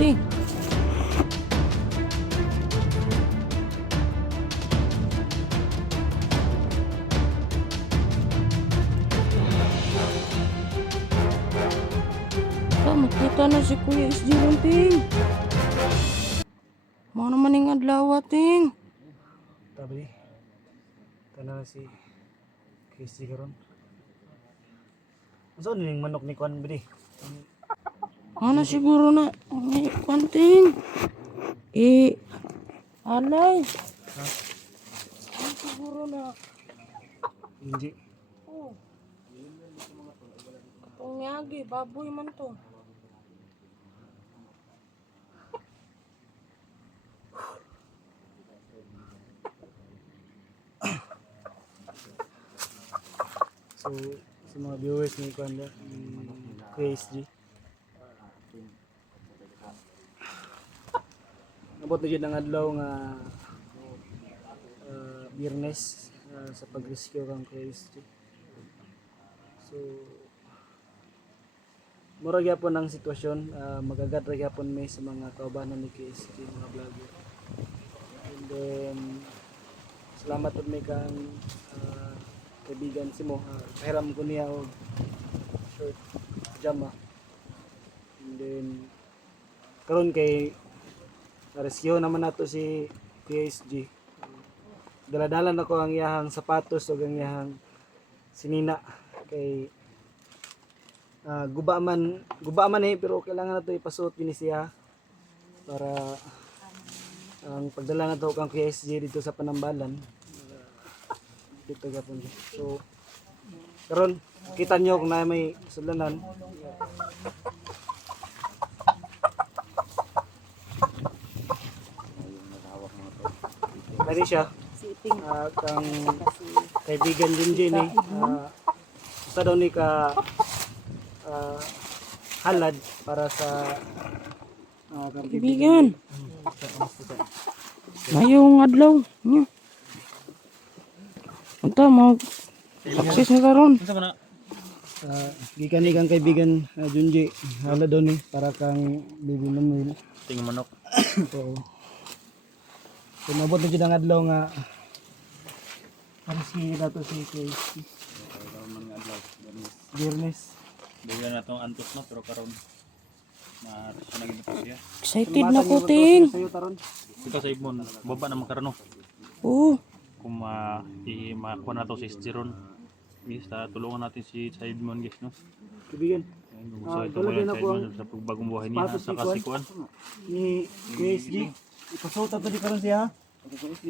di. Makita na si Kuya SG Ting. Mau naman yung adlaw ting. Tabi. Kana si Christy karon. Unsa ning manok ni Kwan bidi? Ano siguro na may kwanting. Alay. Ha? Ano siguro na. Hindi. Oh. Katong nyagi, baboy man to. So sa mga viewers ni Kwan ni KSG. Nabot na jud ang adlaw nga Biyernes sa pag-rescue kang KSG. So mura gyapon ang sitwasyon, magagat ra gyapon may sa mga kaubanan ni KSG mga vlogger. And then salamat pod may kang kaibigan si mo, pahiram ko niya og short pajama. And then karon kay rescue naman nato si KSG. Daladalan ako ang iyahang sapatos o ang iyahang sinina kay guba man pero kailangan nato ipasuot kini siya para ang pagdala nato kang KSG dito sa Panambalan dito gapon. So karon kita nyo kung na may sulanan. Kani siya kang kaibigan din ni sa daw ni ka halad para sa Kaibigan. Mayong adlaw. Nya. Unta mo access ni karon. gikan ni kang kaibigan Junji halad daw ni para kang baby namin Ting manok. so nabot na jud ang adlaw nga si dato si KSG Biyernes. Bigyan na itong antos no, pero karon naging ito siya. Excited na ko ting. Sayo taron. Ito sa ibon, baba na magkaroon no. Oh, Kung makuha na ito si Stiron. Guys, tulungan natin si Saidmon guys no. Kaibigan So ito tulad mo din yung ako Saidmon sa pagbagong buhay niya sapatos sa ni Kwan. kasikuan. Ni KSG ipasuot ato di karon siya.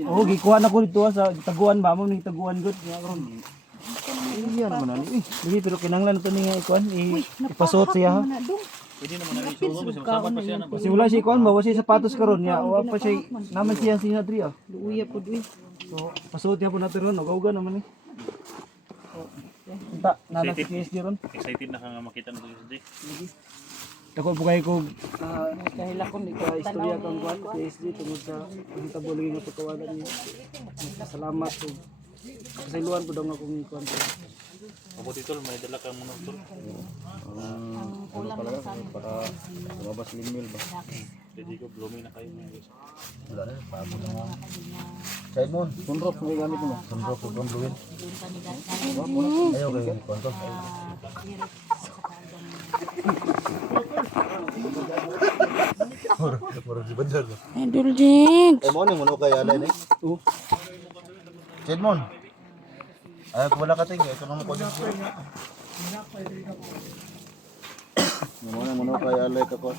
Oh, gikuha na ko dito sa taguan ba mo ni taguan gud nga karon. Iyan man ani. Dili pero kinahanglan nato ni nga ikuan ipasuot siya ha. Pwede naman na isulo kasi masabat pa siya na. Kasi wala siya ikuan ba wala siya sapatos karon ya wa pa siya naman siya sinadri ah. luya pud uy. So pasuot niya po natin ron uga naman ni. Unta nana si KSG ron. Excited na ka nga makita na si Jay. Dako po kayo kog Dahil ako ni istorya kang kuan KSG tungod sa pagkitabo lagi nga pagkawalan niya. Salamat po. Kasayloan po daw nga kung kuan po. Abot ito, may dala kang manok tol. Ano pala para lumabas limil ba? Pwede ko blooming na kayo guys. Wala na, bago na nga. Simon, sunrok may gamit mo. Sunrok ko kang bluwin. Ayaw kayo konto. Murag di bandar. Idol Jinx. Eh mo ni muno kay alay ni. Simon. Ay ko wala ka ting, ito na mo ko dito. Muno kay alay ka ko.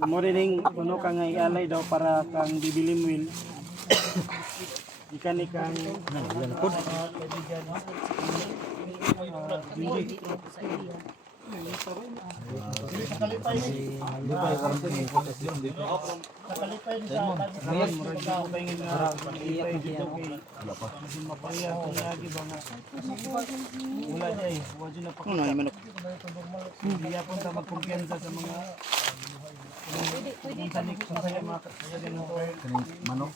Mo rin kuno ka nga ialay daw para kang bibilim will. Ikan ni kang yan pod. Junji. Ngayon, murag ko pahingin nga pag-iyak dito kay mapaya kung lagi ba nga wala niya eh, wala dyan na pakita. Hindi po ta magkumpiyansa sa mga tanik kung kaya mga kasaya ng Manok.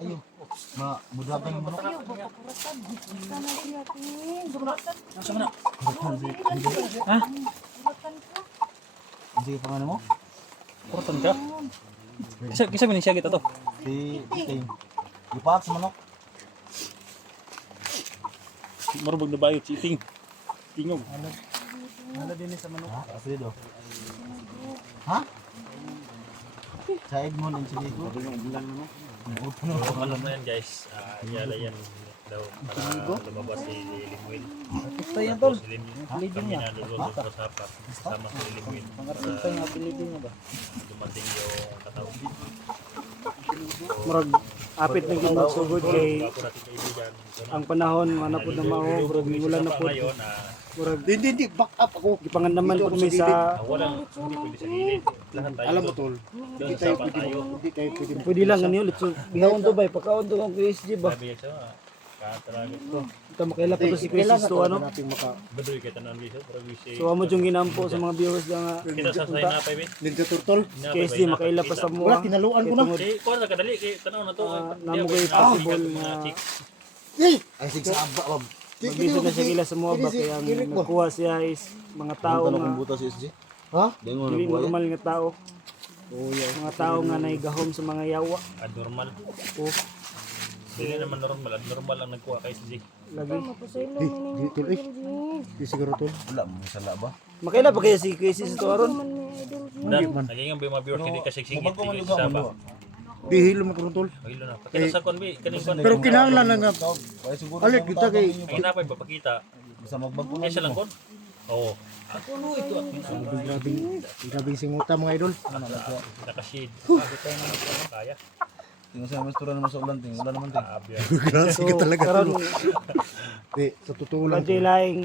Ayo, mudagan yung manok. Ha? Sige pangalan mo? Kurton ka. Kisa mo siya kita to. Si Ting. Lipat sa manok. Marubag na bayot si Ting. Tingog. Ano din sa manok? Ha? Apelido. Ha? Sa Edmond and Chilico. So, alam na yan guys. Yala yan daw para lumabas si Limuel. Ito yan tol. Si Limuel. Kami na lulunod sa sapa. Sama si Limuel. Pangartista yung apelido niya ba? Dumating yung katawag. Murag apit na gid magsugod kay Ako natin kaibigan. ang panahon manapod na mao murag wala na pod. Ngayon, Murag Hindi, back up ako. gipangan naman pod mi sa walang hindi pwede sa gilid. Lahat tayo. Alam mo tol, Doon sa sapa tayo. hindi tayo pwede. pwede lang ano ulit. So bihawon to bay pagkaon to kung PSG ba. Sabi siya, katalaga. Ito makaila po to si Crisis to ano. natin maka Baduy kita ng liso. Pero wisi. So amo yung ginampo sa mga viewers nga Kita sa say na pa bin. Ninja Turtle. KSD makaila pa sa mo. Wala tinaluan ko na. Eh, kuha na kadali kay tanaw na to. namo kay possible na Ay sig sa aba bab. magbisa na siya kila sa mga ba kaya ang nakuha siya is mga tao nga buta si SG. Ha? Dengo dili normal nga tao. Mga tao nga naigahom sa mga yawa. Abnormal. O Hindi naman normal. Abnormal ang nagkuha kay si lagi. Di tol eh. Di siguro tol. Wala mo sala ba? Makaila pa kaya si Crisis to aron. Naging ang mga viewers hindi kasi singit tigil sa saba. Di hilo mo tol. Mahilo na. Pati sa konbi kaning kon. Pero kinahanglan lang nga. Alit kita kay Ang hinapay ba pakita. sa magbago. Kaysa lang kon. Oo. Grabing singuta mga idol. Nakashade. Kaya. Tingnan sa mas tura naman sa ulan ting. Wala naman ting. Abya. So karon Di sa totoo lang. pati laing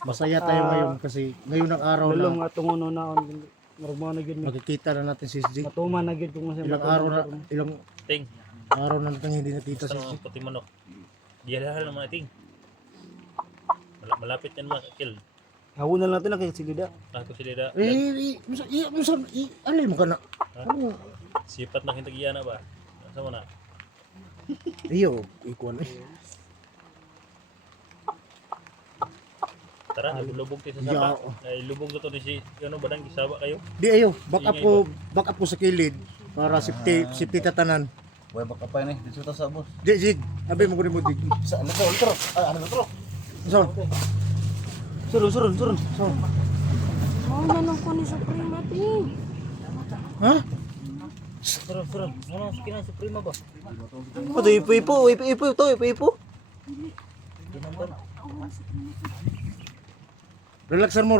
Masaya tayo ngayon kasi ngayon ang araw lulong na nga tunguno naon. Murag mo na gyud mi. makikita na natin si SG. Matuman na gyud kung Ilang araw na ilang Ting. araw na natin hindi nakita si Sa SG. mga puti manok. Diyalahal naman ating. Malapit yan mga kill. Hawon na natin na kay Silida. Ako sila da. Alay mo ka na. Ano? Sipat na kintagiya na ba? Sa mo na. Iyo, ikuan eh. Tara, lubog tayo sa sapa. Ay, lubog na to ni si, ano ba nang gisaba kayo? Di ayo, back up ko sa kilid para safety tatanan. Way back up pa ni, dito ta sa boss. Di jig, abi mo ko mo dig. Sa ano to, ultra. Ano to? Son. Surun. Mau na lang ko ni Supreme Ting. Ha? Surun. Ano sa kinan Suprema ba? Ano to ipo to ipo. Relaxan mo.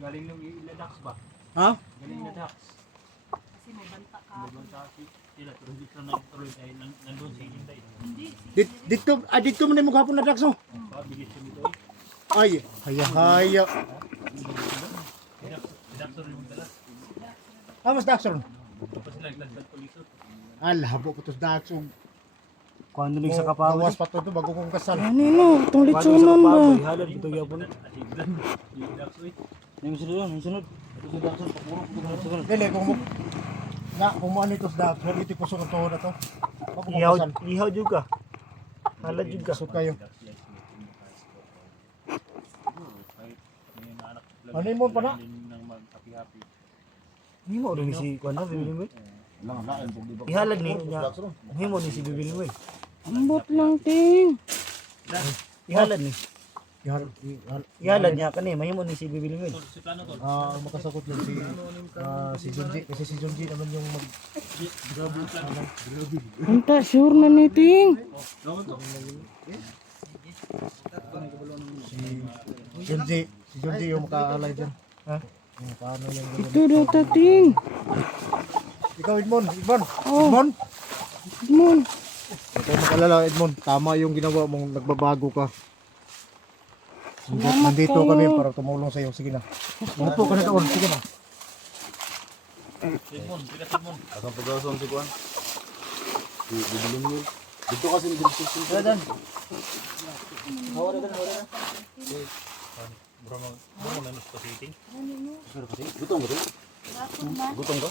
Galing yung iladax ba? Ha? Galing iladax. Sila, pero hindi sila nagtuloy dahil nandun sa hintay. Dito man mo gapon na daxo. Pabigis siya dito. Ay, haya. Sidakso rin yung dala. Mas daxon. Tapos sila nagdagdag pulisot. Alhabo ko to daxo. Kuan ning sa kapawa. Bawas pa to bago kong kasal. Ano no, itong litsunon ba? Halad ito gyapon. Sidakso eh. Yung sunod. Dili kung mo kung mo ano ito sa daxo, iti ko sunod to na to. Bago kong Ihaw, kasal. ihaw juga. Halad juga. Kusot kayo. Ano mo pa na? Nang mag-happy-happy. Ni mo rin si kuan na bibili mo. Lang na kung di ba. Ihalad ni nya. Ni mo ni si bibili mo. Ambot lang Ting. Ihalad ni. Ihal. Ihalad niya kani mahimo ni si bibili mo. Si plano to. Makasakot lang si Junji kasi si Junji naman yung mag Unta sure na ni Ting. si Junji yung makaalay dyan. Ha? Yung paano yung ganyan. Ito daw ta Ting. Ikaw Edmond. Oh. Edmond. Mon. Huwag kayo mag-alala Edmond. Tama yung ginawa mong nagbabago ka. Nandito kami para tumulong sa iyo. Sige na. Umupo ka na doon. Sige na. Simon, bigat Simon. Asang pag-asawan si Kuan? Bibilin mo. Dito kasi ni Bilsin. Dan. Bro, na nus pasiting. Gutong ba? Gutong ka?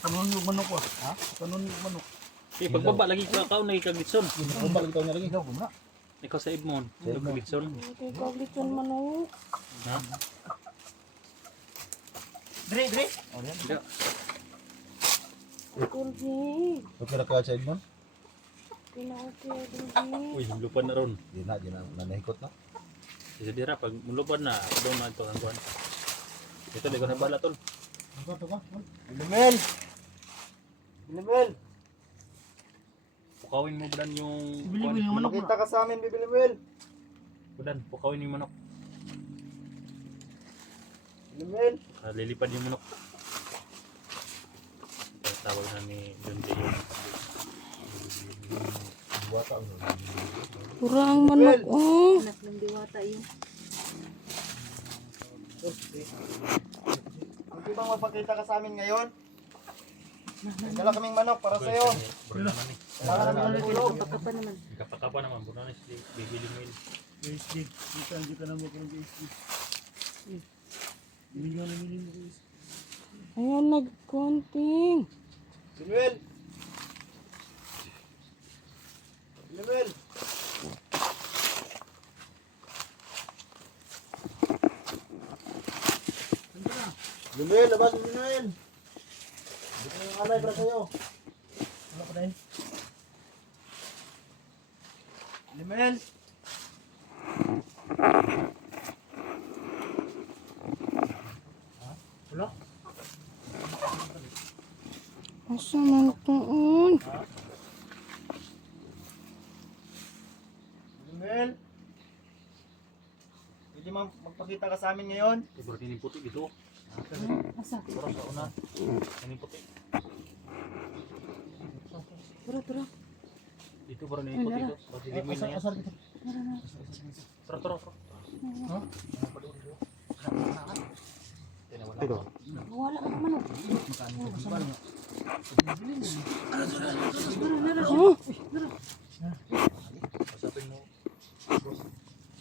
Kanon yung manok ko. Ha? Kanon yung manok. Eh, pagbaba lagi ka kao na ikagitson. Kumbal ito niya lagi. Ikaw kumna. Ikaw sa Edmond, ikagitson. Okay, kagliton manok. Ha? Dre. Hindi. Kulbi. Okay ra ka sa Edmond? Okay na okay, Kulbi. Uy, lupan na ron. Di na nanahikot na. Isa dira pag lupan na, doon na ito ang kuhan. Ito di ko na bala tol. Ito ka. Ilimel. Pukawin mo budan yung Bili yung manok. Makita ka sa amin, Bibilimel. Budan, pukawin yung manok. Ilimel. Lilipad yung manok. Tawag na ni Don Teo. Buwata ang. Pura ang manok, oh. Anak ng diwata yun. Hindi bang mapakita ka sa amin ngayon? Dala kaming manok para sa iyo. Budan naman eh. Para namin tulog. Kapag pa naman. Kapaka naman, budan na si bibili mo yun. PSD. Dito ka na mo kung PSD. Binigyan na mo PSD. Ayan, nagkonting. Bilimel. Bilimel, labas mo na yun. Dito na yung alay para sa'yo. Ano ka dahil? Bilimel. Wala? Asa manok doon? Bilimel. Pwede magpakita ka sa amin ngayon? Siguro ini puti gitu. Asa? Orang sa una. Ini puti. Tara. Itu baru ini puti itu. Pasti limuin na yan. Tara. Wala ka manok. Oh, Pasapin mo.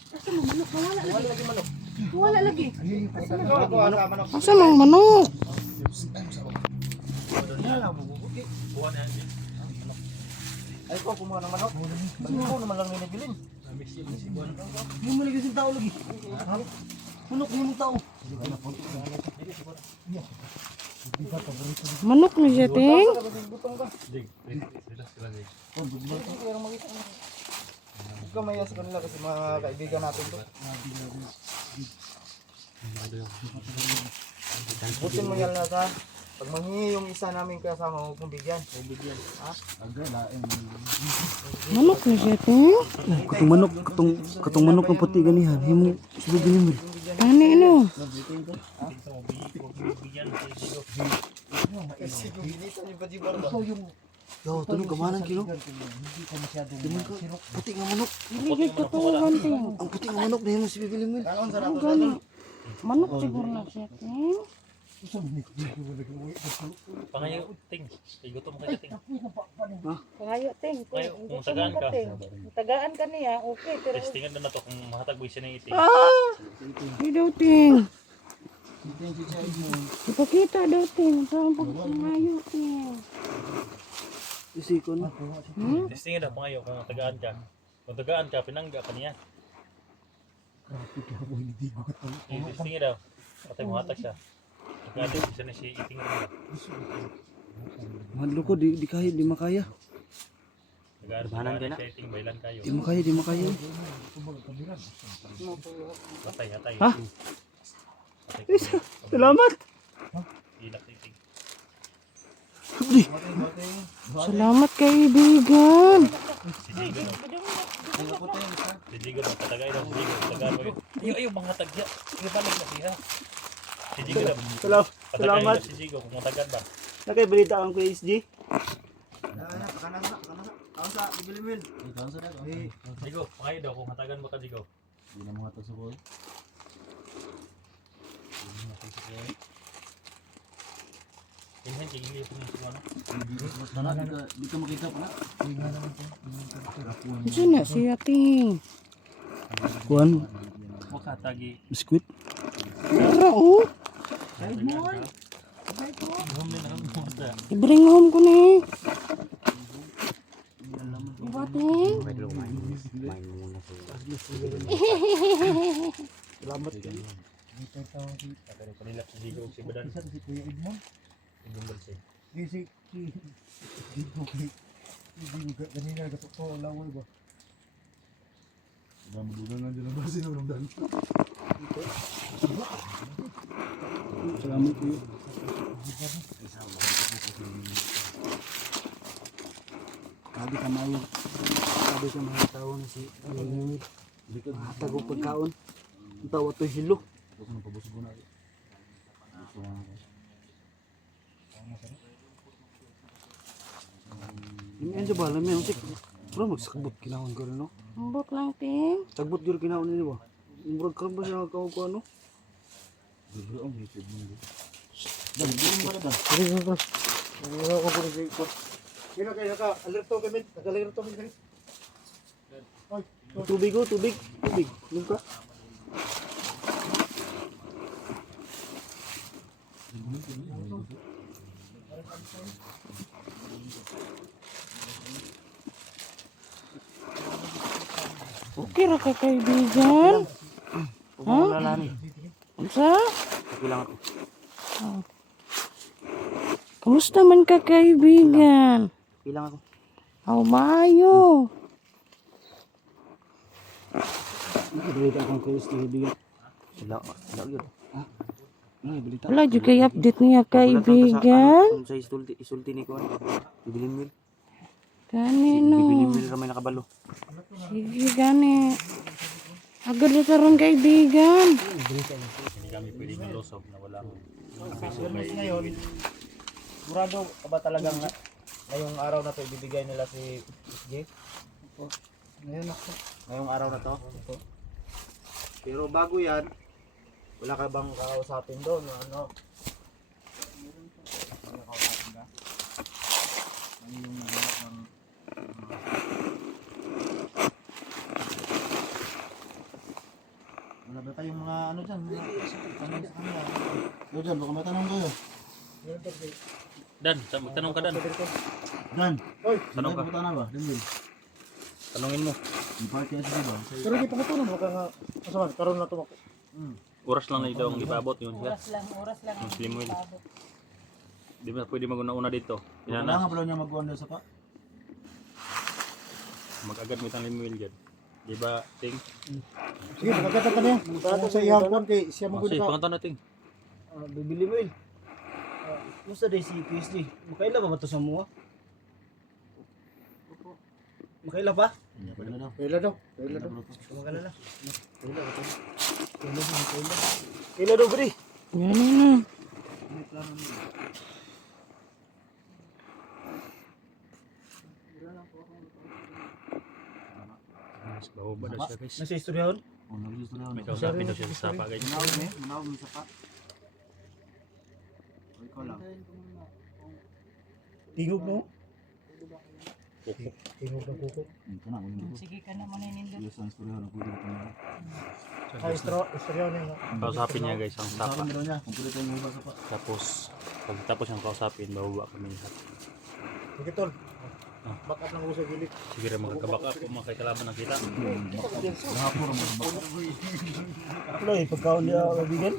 Asa mo manok? Wala lagi. asa mang manok? Buwan na yan. Ay ko, kumuha ng manok. Ikaw naman lang nilagilin. Misi buwan. Hindi mo nagiging tao lagi. Manok mo tao. Manok ni siya, ting. Dig. Relax ka lang dig. Huwag ka maya sa kanila kasi mga kaibigan natin to. Butin mo yan lahat ha. Pag manghingi yung isa namin kasama, huwag mong bigyan. Ha? Manok ni siya, ting. Katong manok ang puti ganihan. Himo subig Bilimel. Ano, ano? Sige, binita niyo ba di ba? Yo, tulog ka manan kilo. Puti nga manok. Iligid ko tuwan, ting. Ang puti nga manok na himo si Bilimel. Kanon sa Ang nato gani. Manok siguro na siya, ting. Pangayo ting. Igutom ka ting. Pangayo, ting. Pangayo, kung tagaan ka. Tagaan ka niya, okay. Pero Testingan na to kung mahatag mo siya ng iting. Hindi daw, ting. Ipakita daw, ting. Saan pagkangayo, ting. Isikon. Testingan na pangayo kung tagaan ka. Kung tagaan ka, pinangga ka niya. Testingan daw. Patay mo hatag siya. Tagaan siya na siya iting rin. Madlo ko di makaya. Tagaan siya siya iting bailan kayo. Di makaya. Hatay. Ha? Salamat. Ilak iting. Salamat, kaibigan. Si Jigo daw, patagay daw si Jigo. Tagaan mo yun. Ayaw, mga tagya. Ibalik na siya. Si Jigo daw. Patagay daw si Jigo kung matagan ba. Nakaibalita ang ko SG. Kaon sa Bilimel. Jigo, pangayo daw kung matagan mo ka Jigo. Hindi na mga tasukoy. Inhen, tingin po yung ano. Di ka makita pa na. Ito na siya, ting. Kuan, Makatagi. biskuit. Tara, oh. I-bring home ko ni. Diba, ting? Salamat kayo. Panilap si Digo si Badan. Isa si Kuya Edmond. Ibang balsay. Si kanina gatok ko laway ba. Mabudan na din ang basin ng ramdan. Salamat kayo. Sabi ka mayo. Sabi ka mga tao na si Alingit. Hatag ko pagkaon. Ang tawa to hilo. Ini aja bala may usik. Bro magsagbot kinahon ko rin no. Ambot lang, ting. Sagbot gyud kinahon ni ba. Murag karon ba siya ko ano? Kaya kaya ka alerto kami, nag-alerto kami. Oy, Tubig ko, tubig. Nung ka. Okay ra ka kaibigan. Lalani. Unsa? Okay lang ako. Kamusta man ka kaibigan? Okay lang ako. Aw maayo. Balita akong kayo sa kaibigan. Sila yun. Ha? Ano balita? Wala jud kay update niya kaibigan. Sa isulti ni ko. Bibilin mo. Kanino? Bibilin mo ramay nakabalo. Sige gani. Agad na taron kaibigan. Hindi kami pwedeng malusog na walang ngayon, murado ka ba talagang ngayong araw na to ibibigay nila si Jay? Ngayong araw na to? Pero bago yan, wala ka bang kakausapin doon? Ano? Ano kakausapin ka? Ano yung hanap ng wala ba tayong mga ano dyan? Mga tanong sa kanila. Yo dyan, baka may tanong kayo. Dan, magtanong ka Dan. Dan, oy, Tanong ka. Tanong ba? Daniel. Tanungin mo. Yung party kasi diba? Pero di pa ko tanong, baka nga, masaman, karoon na ito. Oras lang na daw ang ibabot yun siya. Oras lang. Ang slim wheel. Di ba pwede mag-una-una dito? Kailangan Inanas, pala niya mag-uwan sa pa. mag-agad mo itang lim wheel dyan. Di ba, Ting? Sige, magkakata ka na yan. Para sa iyang kuwan kay siya Oh, mag-uwan sige, ka. pangatang na Ting. Bibili mo yun. Musta day si PSD? Makaila ba ito sa mga? Makaila ba? Kaila daw. Makaila na. Kaila daw, bri. Gani na. Mas baho ba daw siya guys? Nasa istoryahon? May kausapin daw siya sa sapa guys. Manawag mo sa pa. O ikaw lang. Tingog mo? Pukok. Tingog ng kuko. Sige ka na maninindot. Yes, ang istorya na pwede ka na. Ay, istorya na yun. Kausapin niya guys ang sapa. Sabi niya, kung pwede tayo mga sa pa. Tapos, pagkatapos ang kausapin, bababa kami lahat. Sige, tol. Back up lang ako sa gilid. Sige rin, magkabak up kung mga kailangan nakita. Lahapon ang mga back up. Ano eh, pagkaon niya kaibigan?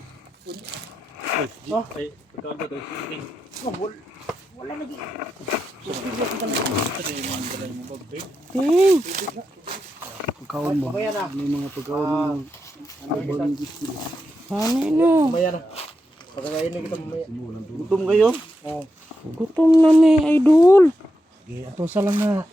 Ay, pagkaon ba ito? Ting. Wala lagi. Ting. Pagkaon mo. May mga pagkaon mo. Gani na. Mamaya na. Pagkakainin kita mamaya. Gutom kayo? Oo. Gutom na ni idol. Sige, atosa lang na.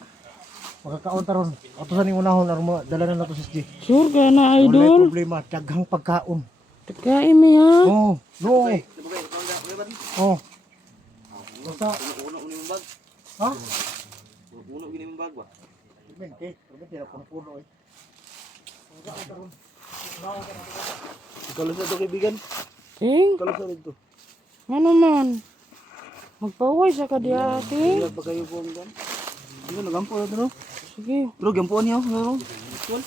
Makakaon taron. Atosa ning unahon aron mo dala na nato sa SG. Sure ka na Wala idol. problema, daghang pagkaon. Tagay mi ha. Oh, no. Oh. Basta, Uno yung bag. ha? Uno yung bag ba? Men, okay. Pero tira puno eh. Kalos na ito kaibigan. Ting. Kalos na ito. Nga naman. Magpaway sa kadiya ting. Ilag pa kayo po ang gan. Ano, nagampo na ito no? Sige. Bro, gampuan niyo. Ano? Tuwal.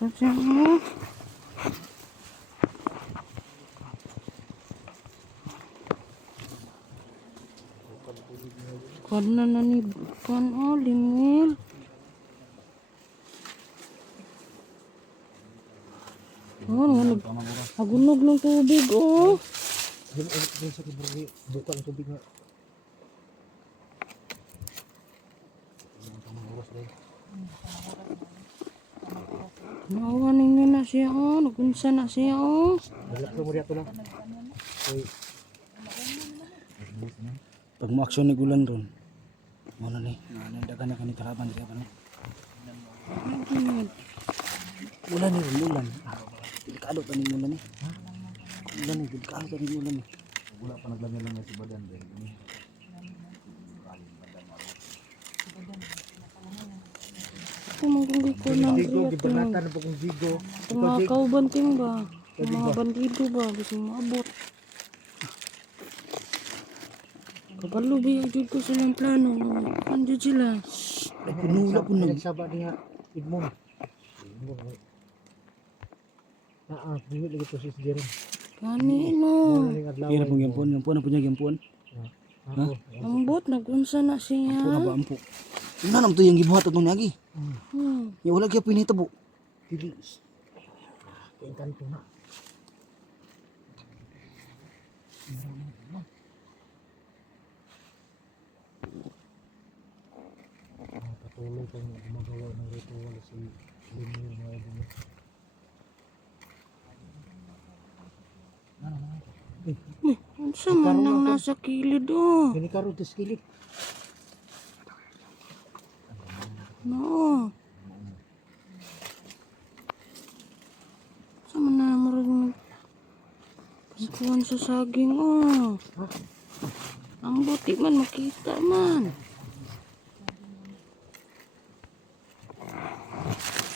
Kasi mo. Kuan na ni kuan oh lingil. Oh, nagunog ng tubig oh. Yung sa kiburi, buka ng tubig nga. Naawa ninyo na siya oh, nagunsa na siya oh. Wala ko mo diato lang. Pag mo aksyon ni gulan ron. Ano ni? Dagan na kanito kalaban siya pa no. Ulan ni ulan. Delikado pa ni ulan ni. Ulan ni delikado pa ni ulan ni. Wala pa naglangan si badan dahil ini. Kumangkong ko ng Gigo, riyak gibanatan na po kong gigo. mga kaubanting ba? Mga bandido ba? Gusto maabot. Kabalo ba yung jud ko silang plano? Andyan sila. Ay pinula po nang. Nagsaba niya idmong. Bumi lagi to si Jeron. Kanino? Kira pong yampon na po niya yampon. Ambot, nagunsa na siya. Ampo na ba ampo. Ina nam to yung gibuhat atong niagi. Ya wala gyud pinitabo. Dili. Kaintan ko na. Patuloy kang gumagawa ng ritual si Lino mga ibon. Unsa man nang nasa kilid oh. Gani karo tis kilik. No. Sama na marag pagkuhan sa saging oh. Ang buti man makita man.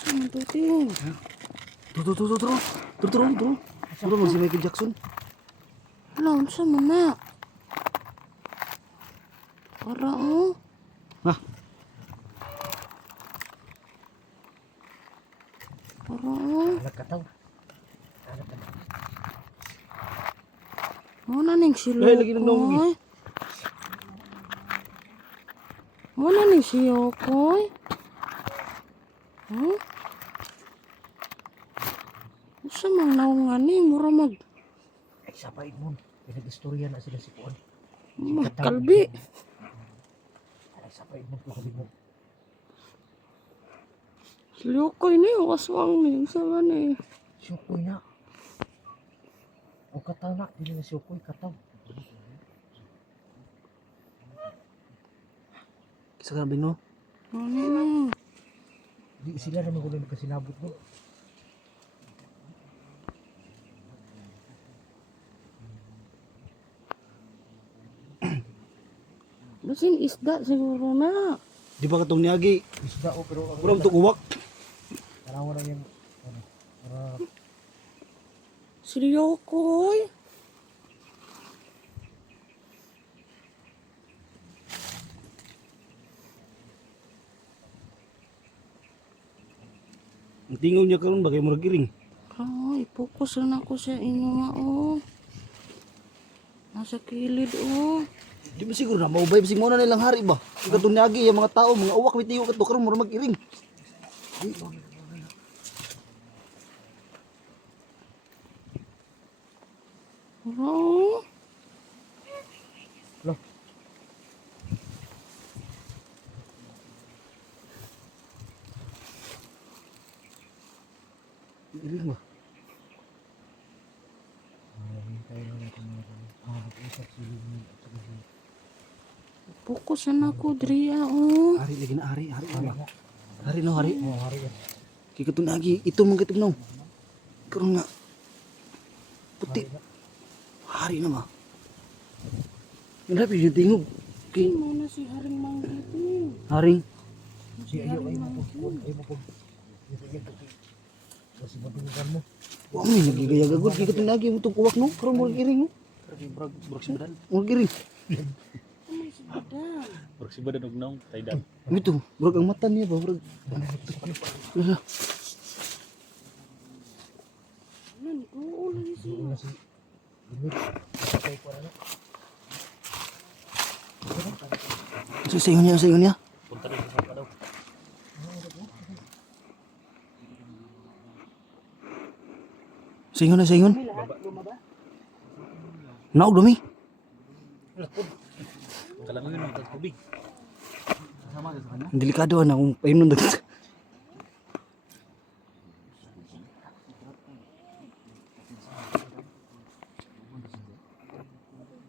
Sama buti. Turo mo si Michael Jackson. Hala, unsa man na? Para oh. Nah. Para oh. Nagkataw. Muna ning silo Ay, lagi ng nonggi. koy. Muna ning siyo koy. Huh? Usa mang naungan ni mura mag Ay sapay mo. Pinag-istorya na sila si Puan. kalbi. Ay sapay mo ko mo. Silo koy ni waswang ni sa man eh. Syukoy na. O kataw na, dili na syukoy kataw. Kisa ka bino. Ano na? Di sila naman ko na nagkasinabot mo. Basin isda siguro na. Di ba katong niagi? Isda o pero Pura to uwak. tarawa na yung ano, para Silo koy. Ang tingog niya karon bagay murag giring. Ay, ipokus na ako sa inyo nga oh. Nasa kilid oh. Di ba siguro na maubay bisig mo na nilang hari ba? Katong niagi yung mga tao, mga uwak bitiyo kato karon murag mag-iring. Oh. Iring ba? Fokus na ako Dria oh. Hari lagi na hari na. Hari no hari. oh, hari yan. Kay katong niagi ito man katong karon nga puti. Hari na ba? Grabe yung tingog. Kay Mo na si Haring Manggit eh. haring. Si ayo ay mo pagkuhan, ay mo pag kasi madungan mo. Wa mo nagigayagagod kay katong niagi mo tong uwak no. Karon murag iring no. Murag sibadan. Murag iring. Murag si badan og naong taydan. Ito, murag ang mata niya ba murag. na si Limit. Patay ko na. Sayon niya. Punta rin sa sapa daw. Sayon. Naog dumi. Kalang yun ang tubig. Delikado na kung painom na.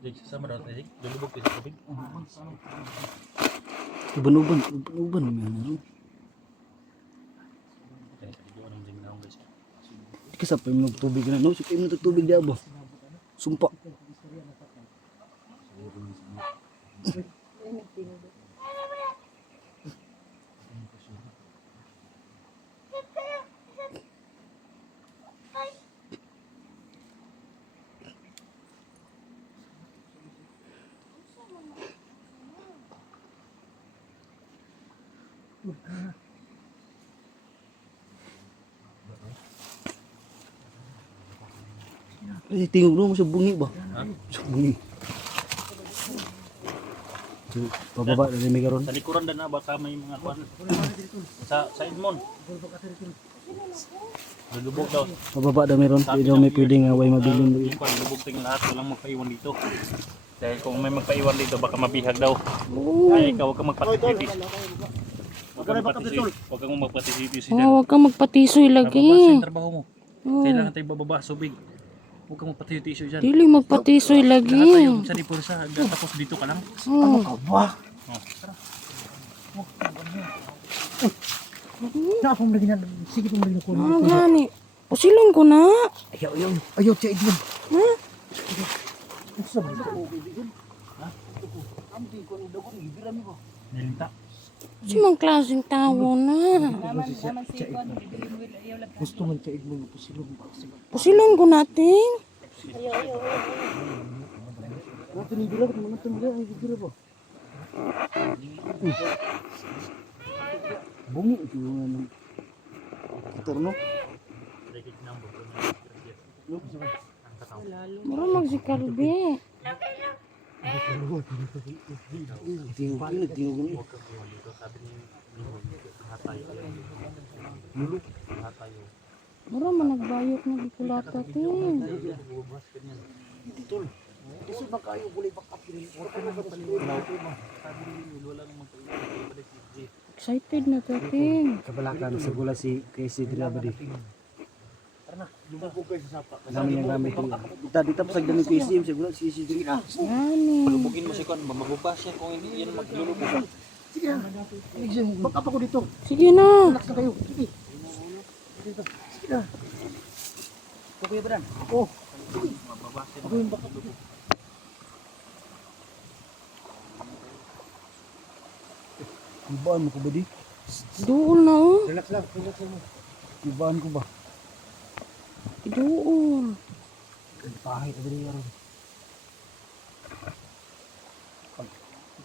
Jake, sama daw tayo. Lulubog kayo sa tubig. Uban mo yan. Okay, hindi ko anong ding naong guys. Kasi pa yung tubig na, no? Sige mo tubig diya ba? Sumpa. Tingog mo sa bungi ba? Sa bungi. Pababa na may karon. Sa likuran na baka may mga kuwan. Sa Edmond. Lulubog daw. Pababa na meron. Hindi daw may pwedeng way mabilin. Yung kuwan, lulubog tingin lahat. Walang magpaiwan dito. Dahil kung may magpaiwan dito, baka mabihag daw. Ay, ikaw, huwag kang magpatisitis. Huwag kang magpatisitis. Huwag kang magpatisoy Bababa lagi. sa trabaho mo. Kailangan tayo bababa, subig. Huwag kang magpatisitis dyan. Dili magpatisoy Lahat lagi. tayo sa Dipursa, tapos dito ka lang. Oh. Na pong lagi na. Sige pong lagi na ko. Gani. Pusilong ko na. Ayaw siya Edmond. Ha? Nilita. Simang klaseng tawo na. Naman si Kwan, bibili mo ayaw lang. Gusto man siya Edmond. Pusilong. Pusilong ko natin. Natin ibila. Mga tumila. Ay ibila ba? Bungi ito yung ano. Turno. Mura magsikarbe. Tingog. Mura man nagbayot na gikulata tin. Gusto ba kayo kulay backup rin? Excited na tatin. Kabalakan sa gula si KC Dirabadi. Lumabog kayo sa sapa. Namin yung gamit yung dito pa sa dami KC sa gula si KC Dirabadi. Gani. Lubugin mo si Kwan, mamabubas yan kung hindi yan maglulubog. Sige na. Backup ako dito. Sige na. Relax na kayo. Sige. Sige na. Kuya Bran. Oh. Ako yung backup. Ibaan mo ko ba di? Duol na oh. Relax lang. Relax lang. Ibaan ko ba? Duol. Pahit na dali yaron.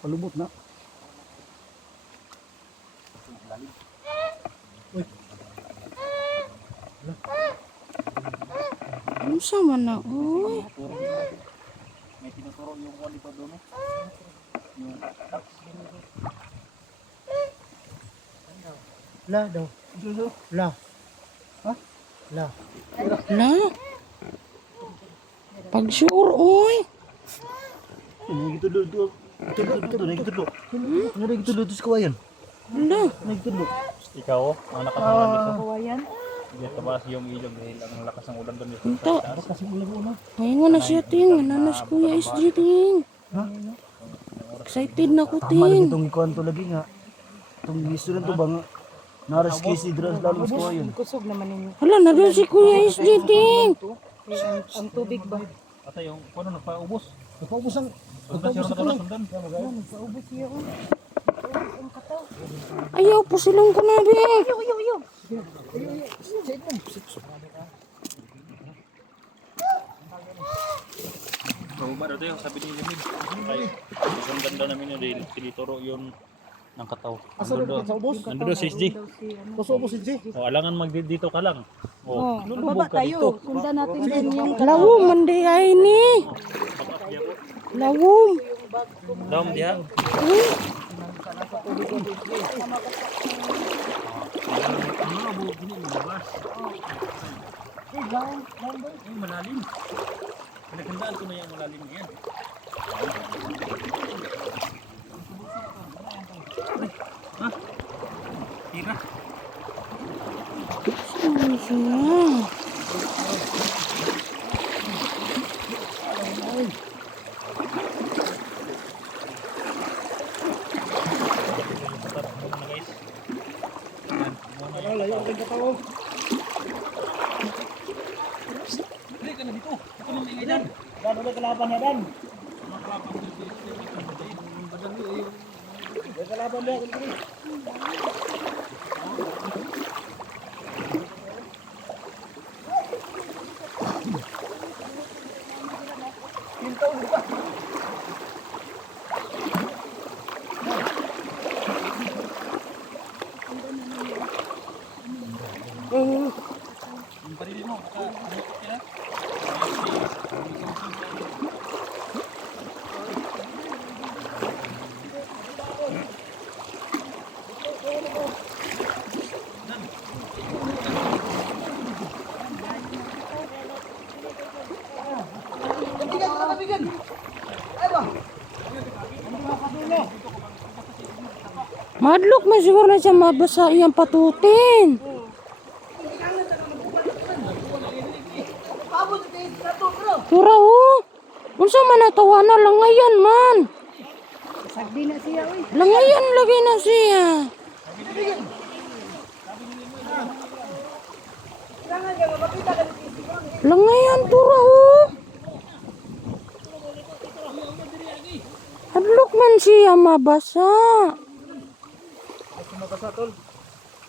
Palubot na. Ano sa man na oy. May tinuturo yung Kwan di pa doon. La daw. La. Ha? La. La. Pag sure oy. Nagitudlo. Nagitudlo. Nagitudlo sa kawayan. La. Nagitudlo. Ikaw, ang lakas ng ulan dito. Kawayan. Hindi tumaas yung ilog dahil ang lakas ng ulan doon dito. Ito. Ngayon na siya ting. Nanas Kuya SG ting. Excited na ko Tama lagi ting. itong ikuan to lagi nga. Itong listo na to ba nga. Naras KC Dras lalo sa kawayan. Kusog naman ninyo. Hala na doon si Kuya SG ting. Ang tubig ba? Ata yung Kwan nagpaubos. Nagpaubos ang. Huwag na siya sundan. Paubos siya. Ang kataw. Ayaw pusilong ko na be. Yo. So, ba daw tayo, sabi ni Limid. Ay, sundan daw namin yun dahil tinituro yun ng kataw. Asa rin Nandoon sa ubos? Nandoon si SG. Sa ubos si G. O, alangan dito ka lang. O, Baba tayo. Sundan natin din yung Lawom, mandi ay ni. Lawom. Dom diha. Ay, malalim. Pinaghandaan ko na yung malalim yan. Ha? Tira. Ano siya? Layo ang kataw. Dali ka na dito. Ito nang ingay dan. Dan ulit kalaban na dan. Kalaban dia. Yung parili mo, baka ano kaya? Madlok man siguro na siya mabasa iyang patutin. Tura oh. Unsa man natawa na langayan man. sagdi na siya. Uy. Langayan lagi na siya. Langayan tura oh. Hadlok man siya mabasa. Mabasa tol.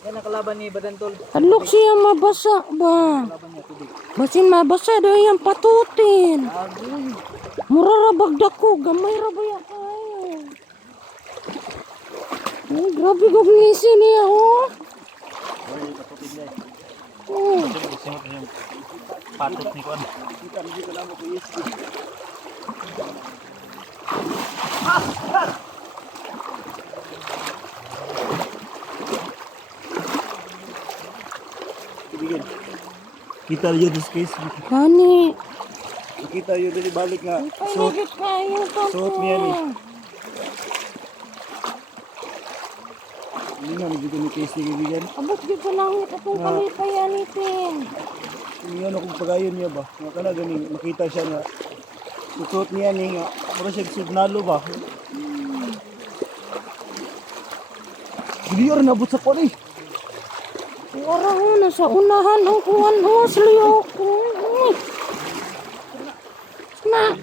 Yan ang kalaban ni Badan tol. Hadlok siya mabasa ba? Basin mabasa daw yung patutin. Mura ra bagdak ko, gamay ra ba ya kayo? Ay, grabe kong ngisi niya oh. Oh. Simot yung patot ni Kuan. Kita yun this case. Kani, Kita yun din balik nga. palagit kayo ka suot niya ni. Ini nga nagito ni case ni kaibigan. Abot gyud sa langit atong kalipayan itin. Ini ano kung pagayon niya ba? Nga kana ganing makita siya nga. Suot niya ni nga. Mura siya signalo ba? Hindi rin nabot sa kuwan eh. Wala ho, nasa unahan ang kuwan ho, sliyok ko. Na,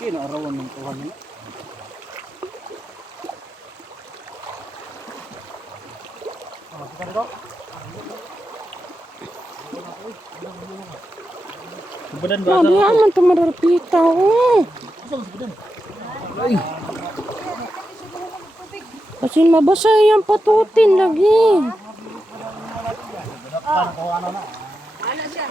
Kinaarawan ng tuhan niya. Badan ba? grabe man ito madarapita oh. Kasi mabasa yung patutin lagi. Ano siya?